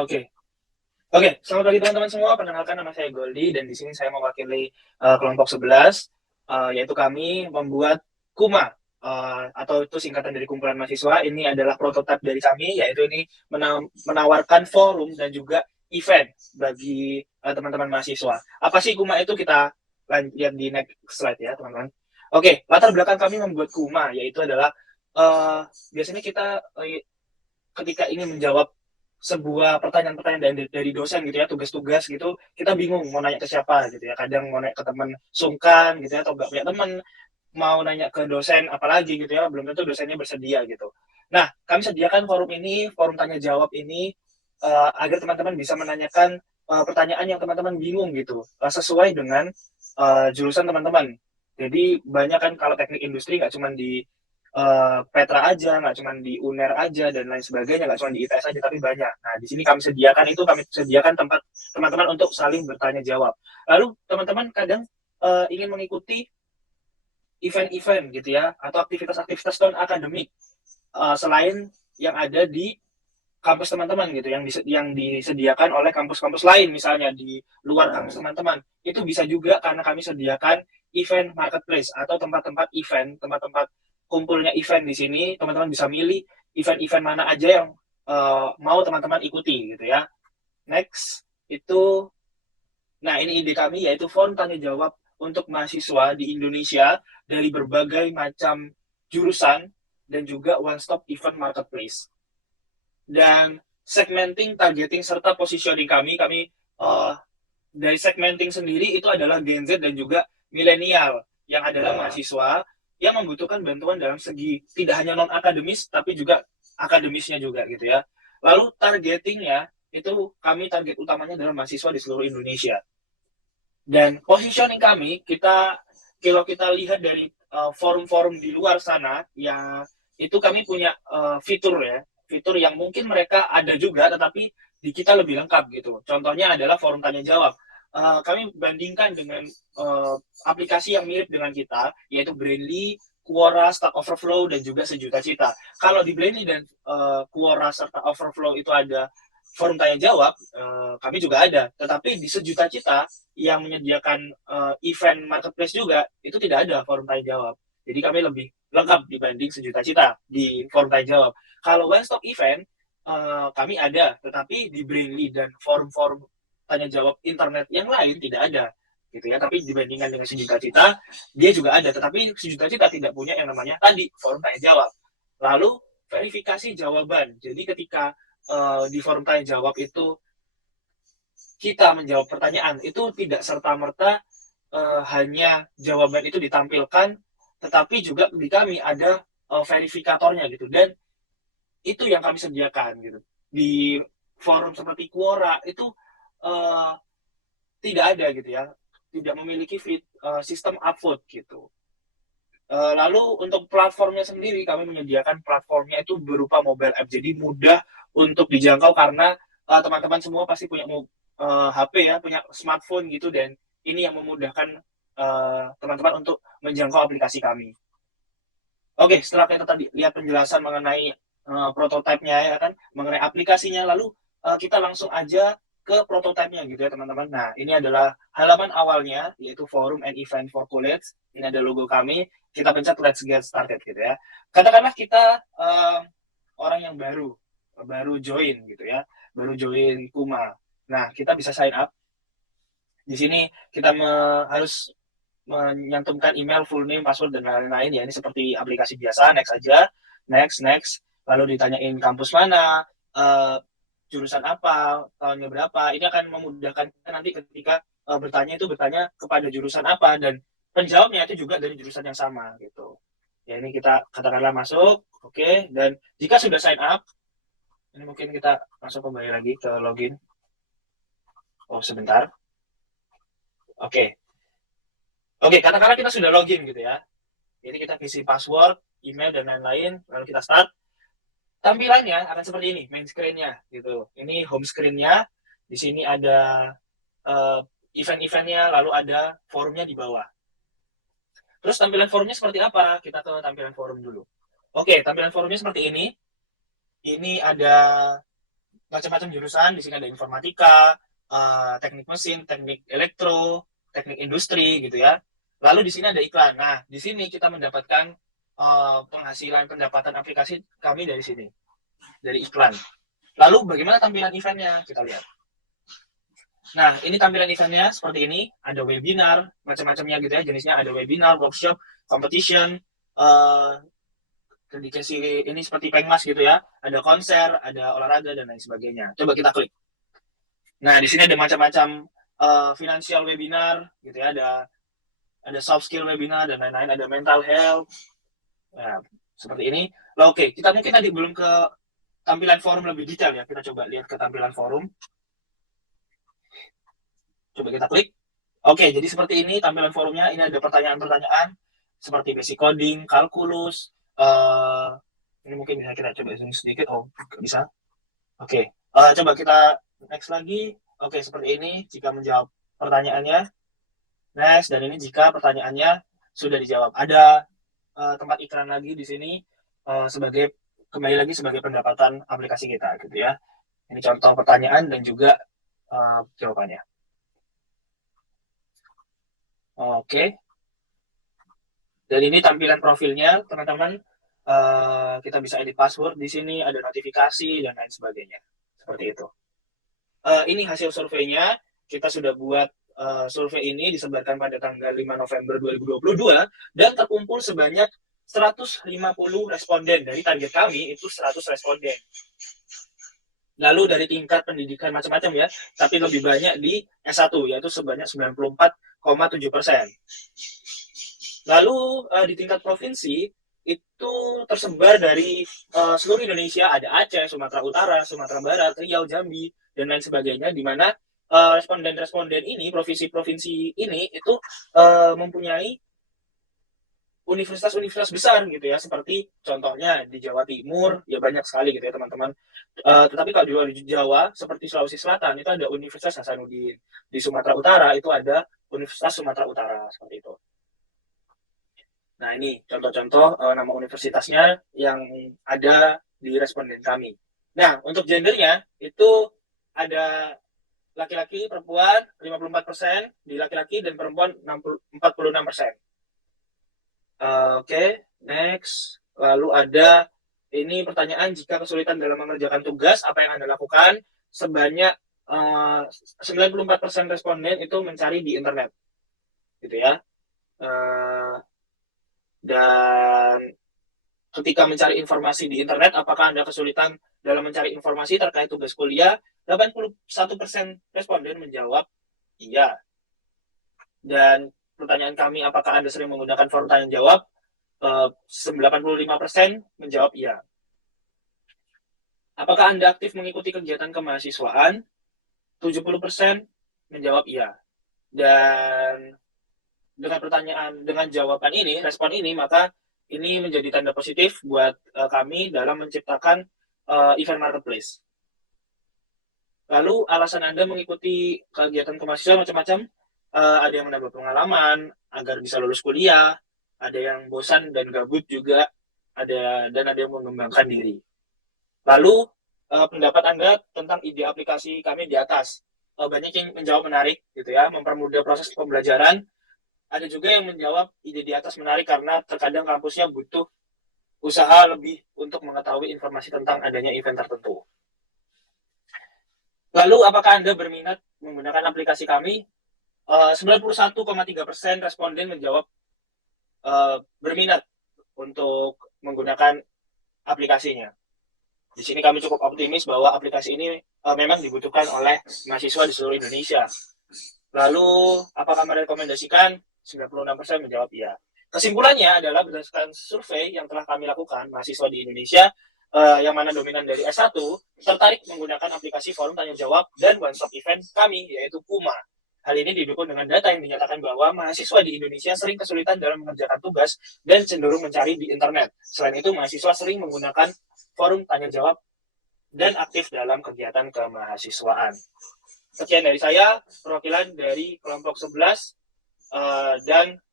Oke. Oke, selamat pagi teman-teman semua. Perkenalkan nama saya Goldi dan di sini saya mewakili kelompok 11, yaitu kami membuat KUMA, atau itu singkatan dari kumpulan mahasiswa. Ini adalah prototipe dari kami, yaitu ini menawarkan forum dan juga event bagi teman-teman mahasiswa. Apa sih KUMA itu? Kita lihat di next slide ya, teman-teman. Oke, latar belakang kami membuat KUMA yaitu adalah biasanya kita ketika ini menjawab sebuah pertanyaan-pertanyaan dari dosen gitu ya, tugas-tugas gitu, kita bingung mau nanya ke siapa gitu ya. Kadang mau nanya ke teman sungkan gitu ya, atau nggak punya teman, mau nanya ke dosen apalagi gitu ya, belum tentu dosennya bersedia gitu. Nah, kami sediakan forum ini, forum tanya jawab ini, agar teman-teman bisa menanyakan pertanyaan yang teman-teman bingung gitu, sesuai dengan jurusan teman-teman. Jadi banyak kan kalau teknik industri nggak cuma di Petra aja, nggak cuma di UNER aja dan lain sebagainya, nggak cuma di ITS aja, tapi banyak. Nah, di sini kami sediakan tempat teman-teman untuk saling bertanya jawab. Lalu teman-teman kadang ingin mengikuti event-event gitu ya, atau aktivitas-aktivitas non akademik selain yang ada di kampus teman-teman gitu, yang disediakan oleh kampus-kampus lain, misalnya di luar kampus teman-teman. Itu bisa juga karena kami sediakan event marketplace atau tempat-tempat event, tempat-tempat kumpulnya event di sini. Teman-teman bisa milih event-event mana aja yang mau teman-teman ikuti gitu ya. Next itu, nah ini ide kami yaitu forum tanya jawab untuk mahasiswa di Indonesia dari berbagai macam jurusan dan juga one stop event marketplace. Dan segmenting, targeting, serta positioning kami uh, dari segmenting sendiri itu adalah Gen Z dan juga milenial yang adalah mahasiswa yang membutuhkan bantuan dalam segi tidak hanya non akademis tapi juga akademisnya juga gitu ya. Lalu targetingnya itu kami target utamanya adalah mahasiswa di seluruh Indonesia. Dan positioning kami, kalau kita lihat dari forum-forum di luar sana, ya itu kami punya fitur ya, fitur yang mungkin mereka ada juga, tetapi di kita lebih lengkap gitu. Contohnya adalah forum tanya jawab. Kami bandingkan dengan aplikasi yang mirip dengan kita, yaitu Brainly, Quora, Stack Overflow, dan juga Sejuta Cita. Kalau di Brainly dan Quora serta Overflow itu ada forum tanya jawab, kami juga ada. Tetapi di Sejuta Cita yang menyediakan event marketplace juga, itu tidak ada forum tanya jawab. Jadi kami lebih lengkap dibanding Sejuta Cita di forum tanya jawab. Kalau one stop event, kami ada, tetapi di Brainly dan forum-forum tanya jawab internet yang lain tidak ada gitu ya. Tapi dibandingkan dengan Sejuta Cita, dia juga ada, tetapi Sejuta Cita tidak punya yang namanya tadi forum tanya jawab. Lalu verifikasi jawaban. Jadi ketika di forum tanya jawab itu kita menjawab pertanyaan, itu tidak serta merta hanya jawaban itu ditampilkan, tetapi juga di kami ada verifikatornya gitu. Dan itu yang kami sediakan gitu. Di forum seperti Quora itu uh, tidak ada gitu ya, tidak memiliki sistem upvote gitu. Lalu untuk platformnya sendiri, kami menyediakan platformnya itu berupa mobile app, jadi mudah untuk dijangkau karena teman-teman semua pasti punya HP ya, punya smartphone gitu, dan ini yang memudahkan teman-teman untuk menjangkau aplikasi kami. Oke, setelah kita tadi lihat penjelasan mengenai prototipenya ya kan, mengenai aplikasinya, lalu kita langsung aja ke prototipenya gitu ya teman-teman. Nah, ini adalah halaman awalnya, yaitu Forum and Event for College. Ini ada logo kami. Kita pencet Let's Get Started gitu ya. Katakanlah kita orang yang baru join gitu ya, baru join Kuma. Nah, kita bisa sign up. Di sini kita harus menyantumkan email, full name, password, dan lain-lain ya. Ini seperti aplikasi biasa, next aja, next. Lalu ditanyain kampus mana, jurusan apa, tahunnya berapa. Ini akan memudahkan kita nanti ketika bertanya kepada jurusan apa, dan penjawabnya itu juga dari jurusan yang sama gitu. Ya ini kita katakanlah masuk, oke. Dan jika sudah sign up, ini mungkin kita langsung kembali lagi ke login. Oh sebentar, oke. Oke, katakanlah kita sudah login gitu ya. Jadi kita isi password, email, dan lain-lain, lalu kita start. Tampilannya akan seperti ini, main screen-nya gitu. Ini home screen-nya, di sini ada event-eventnya, lalu ada forumnya di bawah. Terus tampilan forumnya seperti apa? Kita ke tampilan forum dulu. Oke, tampilan forumnya seperti ini. Ini ada macam-macam jurusan. Di sini ada informatika, teknik mesin, teknik elektro, teknik industri gitu ya. Lalu di sini ada iklan. Nah, di sini kita mendapatkan penghasilan pendapatan aplikasi kami dari sini, dari iklan. Lalu bagaimana tampilan eventnya? Kita lihat. Nah, ini tampilan eventnya seperti ini. Ada webinar, macam-macamnya gitu ya. Jenisnya ada webinar, workshop, competition, dedikasi ini seperti pengmas gitu ya. Ada konser, ada olahraga, dan lain sebagainya. Coba kita klik. Nah, di sini ada macam-macam financial webinar gitu ya. Ada soft skill webinar dan lain-lain. Ada mental health. Nah, seperti ini. Nah, oke, kita mungkin tadi belum ke tampilan forum lebih detail ya. Kita coba lihat ke tampilan forum. Coba kita klik. Oke, jadi seperti ini tampilan forumnya. Ini ada pertanyaan-pertanyaan seperti basic coding, kalkulus. Ini mungkin bisa kita coba zoom sedikit. Oh, nggak bisa. Oke, coba kita next lagi. Oke, seperti ini jika menjawab pertanyaannya. Next, dan ini jika pertanyaannya sudah dijawab. Ada tempat iklan lagi di sini sebagai kembali lagi sebagai pendapatan aplikasi kita gitu ya. Ini contoh pertanyaan dan juga jawabannya. Oke. Dan ini tampilan profilnya, teman-teman. Kita bisa edit password di sini, ada notifikasi dan lain sebagainya. Seperti itu. Ini hasil surveinya. Kita sudah buat survei ini disebarkan pada tanggal 5 November 2022 dan terkumpul sebanyak 150 responden. Dari target kami itu 100 responden. Lalu dari tingkat pendidikan macam-macam ya, tapi lebih banyak di S1 yaitu sebanyak 94,7%. Lalu di tingkat provinsi itu tersebar dari seluruh Indonesia, ada Aceh, Sumatera Utara, Sumatera Barat, Riau, Jambi, dan lain sebagainya, di mana responden-responden ini, provinsi-provinsi ini itu mempunyai universitas-universitas besar gitu ya, seperti contohnya di Jawa Timur ya banyak sekali gitu ya teman-teman. Tetapi kalau di luar Jawa seperti Sulawesi Selatan itu ada Universitas Hasanuddin, di Sumatera Utara itu ada Universitas Sumatera Utara seperti itu. Nah ini contoh-contoh nama universitasnya yang ada di responden kami. Nah untuk gendernya itu ada laki-laki, perempuan 54%, di laki-laki dan perempuan 46%. Oke, next. Lalu ada ini pertanyaan, jika kesulitan dalam mengerjakan tugas, apa yang Anda lakukan? Sebanyak 94% responden itu mencari di internet. Gitu ya. Dan ketika mencari informasi di internet, apakah Anda kesulitan dalam mencari informasi terkait tugas kuliah? 81% responden menjawab iya. Dan pertanyaan kami, apakah Anda sering menggunakan forum tanya jawab? 85% menjawab iya. Apakah Anda aktif mengikuti kegiatan kemahasiswaan? 70% menjawab iya. Dan dengan jawaban ini, respon ini, maka ini menjadi tanda positif buat kami dalam menciptakan event marketplace. Lalu alasan Anda mengikuti kegiatan kemahasiswaan macam-macam. Ada yang menambah pengalaman agar bisa lulus kuliah, ada yang bosan dan gabut juga, dan ada yang mengembangkan diri. Lalu pendapat Anda tentang ide aplikasi kami di atas. Banyak yang menjawab menarik gitu ya, mempermudah proses pembelajaran. Ada juga yang menjawab ide di atas menarik karena terkadang kampusnya butuh usaha lebih untuk mengetahui informasi tentang adanya event tertentu. Lalu apakah Anda berminat menggunakan aplikasi kami? 91,3% responden menjawab berminat untuk menggunakan aplikasinya. Di sini kami cukup optimis bahwa aplikasi ini memang dibutuhkan oleh mahasiswa di seluruh Indonesia. Lalu, apakah merekomendasikan? 96% menjawab iya. Kesimpulannya adalah berdasarkan survei yang telah kami lakukan, mahasiswa di Indonesia yang mana dominan dari S1 tertarik menggunakan aplikasi forum tanya jawab dan one-stop event kami, yaitu Kuma. Hal ini didukung dengan data yang dinyatakan bahwa mahasiswa di Indonesia sering kesulitan dalam mengerjakan tugas dan cenderung mencari di internet. Selain itu, mahasiswa sering menggunakan forum tanya jawab dan aktif dalam kegiatan kemahasiswaan. Sekian dari saya, perwakilan dari kelompok 11, dan terima kasih.